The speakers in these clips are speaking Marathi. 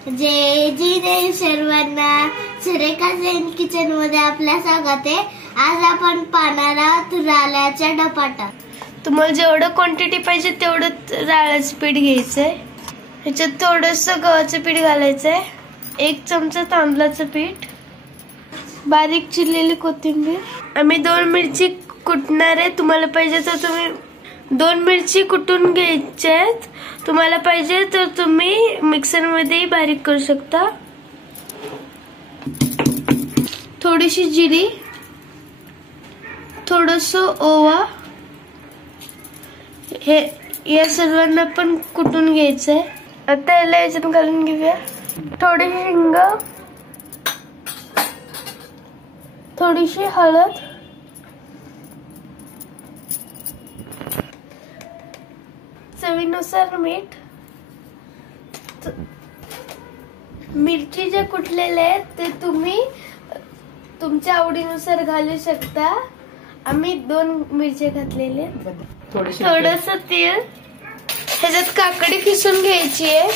जय जिने सर्वांना सुरेखा जैन किचन मध्ये आपल्या स्वागत आहे। आज आपण पाहणार आहोत राळ्याचा धपाटा। तुम्हाला जेवढं क्वांटिटी पाहिजे तेवढं राळ्याचं पीठ घ्यायचंय। ह्याच्यात थोडंसं गव्हाचं पीठ घालायचंय, 1 चमचा तांदळाचं पीठ, बारीक चिरलेली कोथिंबीर। आम्ही 2 मिरची कुटणार आहे, तुम्हाला पाहिजे तर तुम्ही 2 मिरची कुटून घ्यायच्यात, तुम्हाला पाहिजे तर तुम्ही मिक्सर मध्ये बारीक करू शकता। थोडीशी जिरी, थोडंसं ओवा, हे या सर्वांना पण कुटून घ्यायचंय। आता याला याच्यात घालून घेऊया। थोडीशी हिंग, थोडीशी हळद, चवीनुसार मीठ। मिरची जे कुटलेले आहेत ते तुम्ही तुमच्या आवडीनुसार घालू शकता। आम्ही 2 मिरच्या घातलेले। थोडंसं तेल, ह्याच्यात काकडी किसून घ्यायची आहे।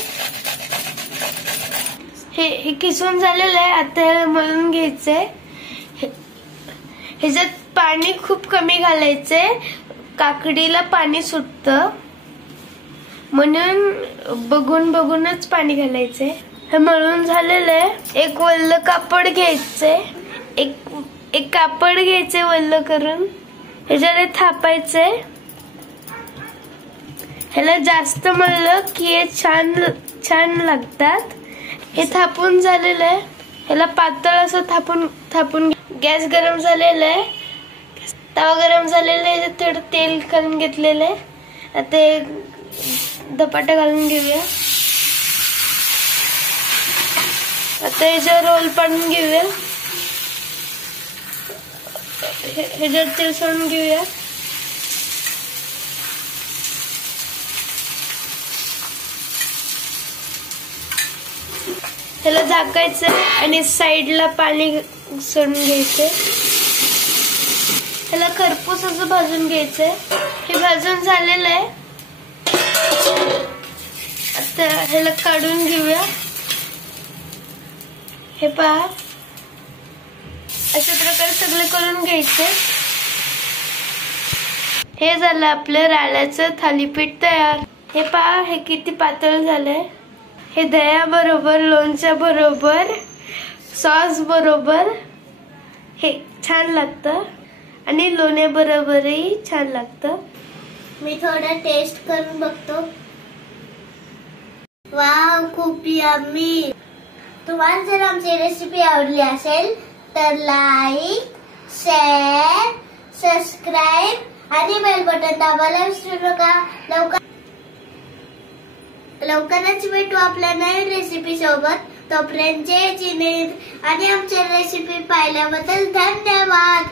हे किसून झालेलं आहे, आता ह्याला मळून घ्यायचंय। ह्याच्यात पाणी खूप कमी घालायचंय, काकडीला पाणी सुटतं म्हणून बघूनच पाणी घालायचंय। हे मळून झालेलं आहे। एक वल्ल कापड घ्यायचंय, एक कापड घ्यायचंय वल्ल करून, ह्याच्याने थापायचंय। ह्याला जास्त मळलं की हे छान लागतात। हे थापून झालेलं आहे, ह्याला पातळ असं थापून गॅस गरम झालेला आहे, तवा गरम झालेला आहे, थोडं तेल घालून घेतलेलं आहे। आता धपाटा घालून घेऊया। आता ह्याच्यावर रोल पाडून घेऊया। ह्याच्यावर तेल सोडून घेऊया। ह्याला झाकायचं आणि साईडला पाणी सोडून घ्यायचंय। ह्याला खरपूस असं भाजून घ्यायचंय। हे भाजून झालेलं आहे, आता ह्याला काढून घेऊया। हे पहा, अशा प्रकारे सगळं करून घ्यायचं। हे झालं आपलं राळ्याचं थालीपीठ तयार। हे पहा, हे किती पातळ झालंय। हे दह्या बरोबर, लोणच्या बरोबर, सॉस बरोबर हे छान लागतं आणि लोण्या बरोबरही छान लागतं। मी थोडं टेस्ट करून बघतो। वाव, खूप यम्मी। तुम्हाला जर आमची रेसिपी आवडली असेल तर लाईक, शेअर, सबस्क्राईब आणि बेल बटन दाबायला विसरू नका। लवकरच भेटू आपल्या नवीन रेसिपी सोबत। तोपर्यंत जय जिने आणि आमच्या रेसिपी पाहिल्याबद्दल धन्यवाद।